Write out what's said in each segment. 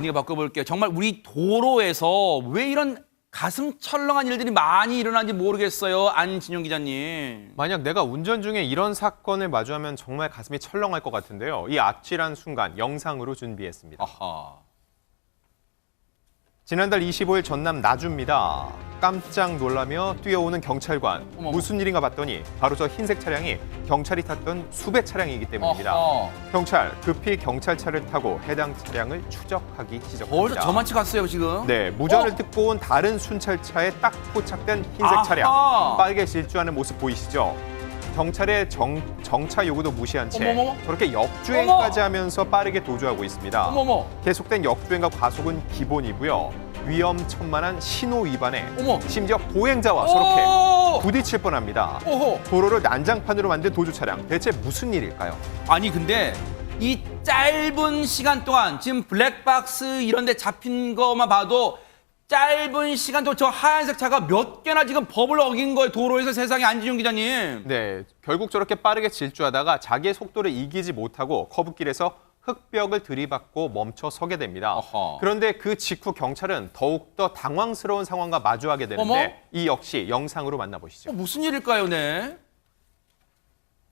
분위기 바꿔볼게요. 정말 우리 도로에서 왜 이런 가슴 철렁한 일들이 많이 일어나는지 모르겠어요. 안진용 기자님. 만약 내가 운전 중에 이런 사건을 마주하면 정말 가슴이 철렁할 것 같은데요. 이 아찔한 순간 영상으로 준비했습니다. 아하. 지난달 25일 전남 나주입니다. 깜짝 놀라며 뛰어오는 경찰관. 어머. 무슨 일인가 봤더니 바로 저 흰색 차량이 경찰이 탔던 수배 차량이기 때문입니다. 어허. 경찰 급히 경찰차를 타고 해당 차량을 추적하기 벌써 시작합니다. 저만치 갔어요 지금. 네, 무전을 듣고 온 다른 순찰차에 딱 포착된 흰색 아하. 차량. 빠르게 질주하는 모습 보이시죠? 경찰의 정차 요구도 무시한 채 어머머. 저렇게 역주행까지 하면서 빠르게 도주하고 있습니다. 어머머. 계속된 역주행과 과속은 기본이고요. 위험천만한 신호 위반에 어머. 심지어 보행자와 저렇게 오! 부딪힐 뻔합니다. 오호. 도로를 난장판으로 만든 도주 차량. 대체 무슨 일일까요? 아니 근데 이 짧은 시간 동안 지금 블랙박스 이런 데 잡힌 것만 봐도 짧은 시간 동안 저 하얀색 차가 몇 개나 지금 법을 어긴 거예요. 도로에서. 세상에. 안진용 기자님. 네, 결국 저렇게 빠르게 질주하다가 자기의 속도를 이기지 못하고 커브길에서 흑벽을 들이받고 멈춰 서게 됩니다. 어허. 그런데 그 직후 경찰은 더욱더 당황스러운 상황과 마주하게 되는데 어머? 이 역시 영상으로 만나보시죠. 무슨 일일까요, 네?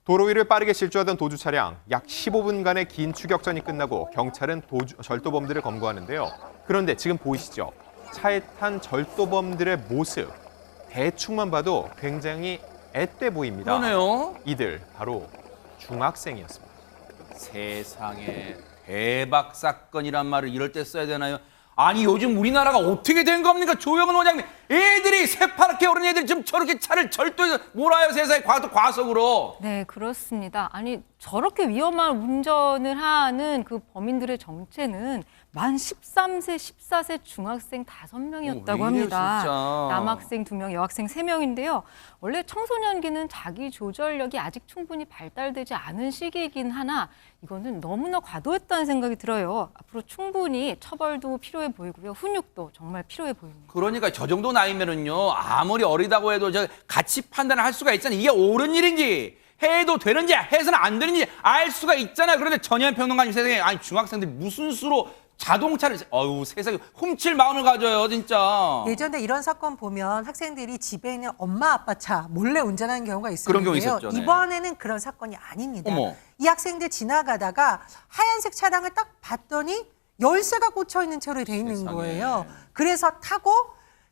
도로 위를 빠르게 질주하던 도주 차량. 약 15분간의 긴 추격전이 끝나고 경찰은 절도범들을 검거하는데요. 그런데 지금 보이시죠? 차에 탄 절도범들의 모습. 대충만 봐도 굉장히 앳돼 보입니다. 그러네요. 이들 바로 중학생이었습니다. 세상에 대박 사건이란 말을 이럴 때 써야 되나요? 아니 요즘 우리나라가 어떻게 된 겁니까? 조영은 원장님. 애들이 새파랗게 어린 애들이 지금 저렇게 차를 절도해서 몰아요. 세상에 과속으로. 네, 그렇습니다. 아니 저렇게 위험한 운전을 하는 그 범인들의 정체는 만 13세, 14세 중학생 5명이었다고 왜 이래요, 합니다. 진짜. 남학생 2명, 여학생 3명인데요. 원래 청소년기는 자기 조절력이 아직 충분히 발달되지 않은 시기이긴 하나 이거는 너무나 과도했다는 생각이 들어요. 앞으로 충분히 처벌도 필요해 보이고요. 훈육도 정말 필요해 보입니다. 그러니까 저 정도 나이면은요. 아무리 어리다고 해도 저 같이 판단을 할 수가 있잖아요. 이게 옳은 일인지 해도 되는지 해서는 안 되는지 알 수가 있잖아요. 그런데 전현 평론가님 세상에 아니 중학생들이 무슨 수로 자동차를 어우 세상에 훔칠 마음을 가져요 진짜. 예전에 이런 사건 보면 학생들이 집에 있는 엄마 아빠 차 몰래 운전하는 경우가 그런 경우 있었는데요. 있었죠, 네. 이번에는 그런 사건이 아닙니다. 어머. 이 학생들 지나가다가 하얀색 차량을 딱 봤더니 열쇠가 꽂혀 있는 채로 돼 있는 세상에. 거예요. 그래서 타고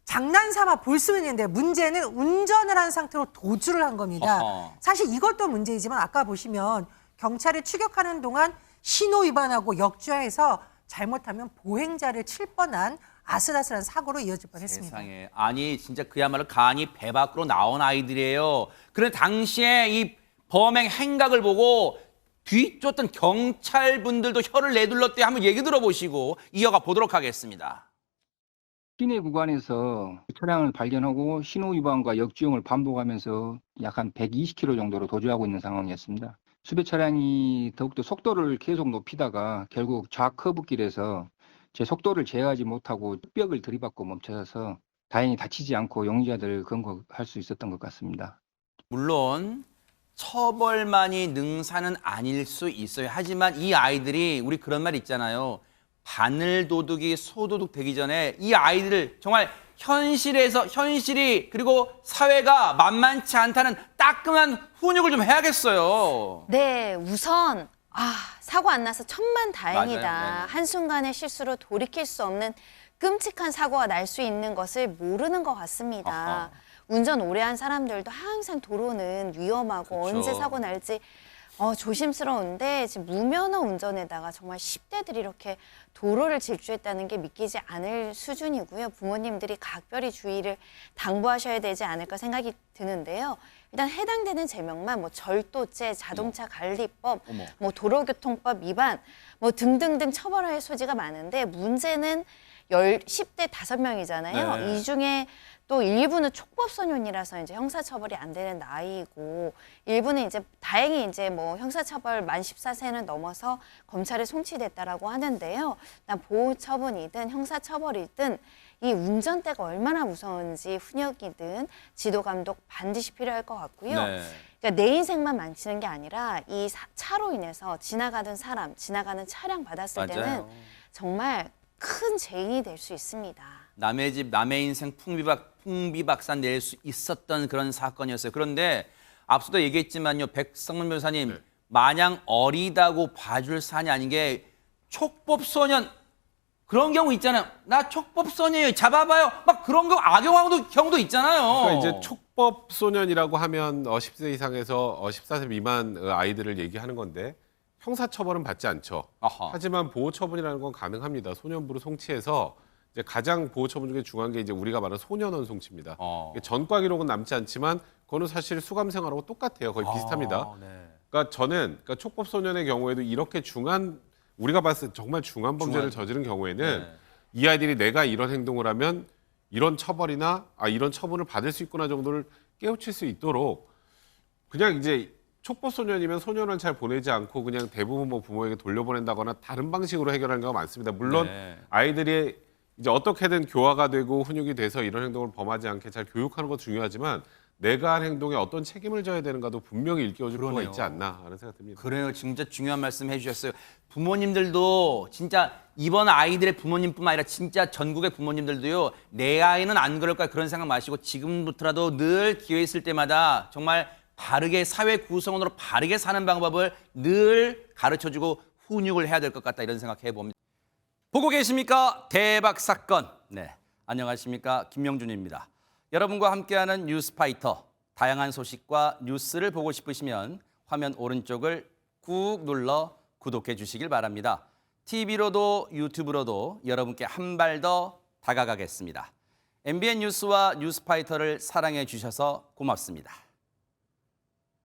장난삼아 볼 수는 있는데 문제는 운전을 한 상태로 도주를 한 겁니다. 어허. 사실 이것도 문제이지만 아까 보시면 경찰이 추격하는 동안 신호 위반하고 역주행해서 잘못하면 보행자를 칠 뻔한 아슬아슬한 사고로 이어질 뻔했습니다. 세상에. 아니 진짜 그야말로 간이 배 밖으로 나온 아이들이에요. 그런데 당시에 이 범행 행각을 보고 뒤쫓던 경찰분들도 혀를 내둘렀대. 한번 얘기 들어보시고 이어가 보도록 하겠습니다. 시내 구간에서 차량을 발견하고 신호 위반과 역주행을 반복하면서 약 한 120km 정도로 도주하고 있는 상황이었습니다. 수배 차량이 더욱더 속도를 계속 높이다가 결국 좌커브길에서 제 속도를 제어하지 못하고 벽을 들이받고 멈춰서 다행히 다치지 않고 용의자들을 검거할 수 있었던 것 같습니다. 물론 처벌만이 능사는 아닐 수 있어요. 하지만 이 아이들이 우리 그런 말 있잖아요. 바늘 도둑이 소도둑 되기 전에 이 아이들을 정말 현실이 그리고 사회가 만만치 않다는 따끔한 훈육을 좀 해야겠어요. 네, 우선 사고 안 나서 천만 다행이다. 맞아요. 네네. 한순간의 실수로 돌이킬 수 없는 끔찍한 사고가 날 수 있는 것을 모르는 것 같습니다. 아하. 운전 오래 한 사람들도 항상 도로는 위험하고 그쵸. 언제 사고 날지 조심스러운데 지금 무면허 운전에다가 정말 10대들이 이렇게 도로를 질주했다는 게 믿기지 않을 수준이고요. 부모님들이 각별히 주의를 당부하셔야 되지 않을까 생각이 드는데요. 일단 해당되는 제명만 뭐 절도죄, 자동차 관리법, 어머. 뭐 도로교통법 위반 뭐 등등등 처벌할 소지가 많은데 문제는 10대 5명이잖아요. 네. 이 중에 또 일부는 촉법소년이라서 이제 형사처벌이 안 되는 나이고 일부는 이제 다행히 이제 뭐 형사처벌 만 14세는 넘어서 검찰에 송치됐다라고 하는데요. 일단 보호처분이든 형사처벌이든 이 운전대가 얼마나 무서운지 훈육이든 지도감독 반드시 필요할 것 같고요. 네. 그러니까 내 인생만 망치는 게 아니라 이 차로 인해서 지나가는 사람, 지나가는 차량 받았을 때는 맞아요. 정말 큰 죄인이 될 수 있습니다. 남의 집 남의 인생 풍비박산 낼 수 있었던 그런 사건이었어요. 그런데 앞서도 얘기했지만요, 백성문 변호사님, 네. 마냥 어리다고 봐줄 사안이 아닌 게 촉법소년 그런 경우 있잖아요. 나 촉법소년이에요. 잡아봐요. 막 그런 경우도 있잖아요. 그러니까 이제 촉법 소년이라고 하면 10세 이상에서 14세 미만 아이들을 얘기하는 건데 형사처벌은 받지 않죠. 아하. 하지만 보호처분이라는 건 가능합니다. 소년부로 송치해서 이제 가장 보호처분 중에 중요한 게 이제 우리가 말하는 소년원 송치입니다. 전과 기록은 남지 않지만 그거는 사실 수감 생활하고 똑같아요. 거의 비슷합니다. 네. 그러니까 저는 촉법 소년의 경우에도 이렇게 우리가 봤을 때 정말 중한 범죄를 저지른 경우에는 네. 이 아이들이 내가 이런 행동을 하면 이런 처벌이나 이런 처분을 받을 수 있구나 정도를 깨우칠 수 있도록 그냥 이제 촉법 소년이면 소년을 잘 보내지 않고 그냥 대부분 뭐 부모에게 돌려보낸다거나 다른 방식으로 해결하는 경우가 많습니다. 물론 네. 아이들이 이제 어떻게든 교화가 되고 훈육이 돼서 이런 행동을 범하지 않게 잘 교육하는 것도 중요하지만 내가 한 행동에 어떤 책임을 져야 되는가도 분명히 일깨워줄 필요가 그러네요. 있지 않나 하는 생각이 듭니다. 그래요. 진짜 중요한 말씀 해주셨어요. 부모님들도 진짜 이번 아이들의 부모님뿐만 아니라 진짜 전국의 부모님들도요. 내 아이는 안 그럴 거야 그런 생각 마시고 지금부터라도 늘 기회 있을 때마다 정말 바르게 사회 구성원으로 바르게 사는 방법을 늘 가르쳐주고 훈육을 해야 될 것 같다 이런 생각해 봅니다. 보고 계십니까? 대박 사건. 네, 안녕하십니까? 김명준입니다. 여러분과 함께하는 뉴스파이터. 다양한 소식과 뉴스를 보고 싶으시면 화면 오른쪽을 꾹 눌러 구독해 주시길 바랍니다. TV로도 유튜브로도 여러분께 한 발 더 다가가겠습니다. MBN 뉴스와 뉴스파이터를 사랑해 주셔서 고맙습니다.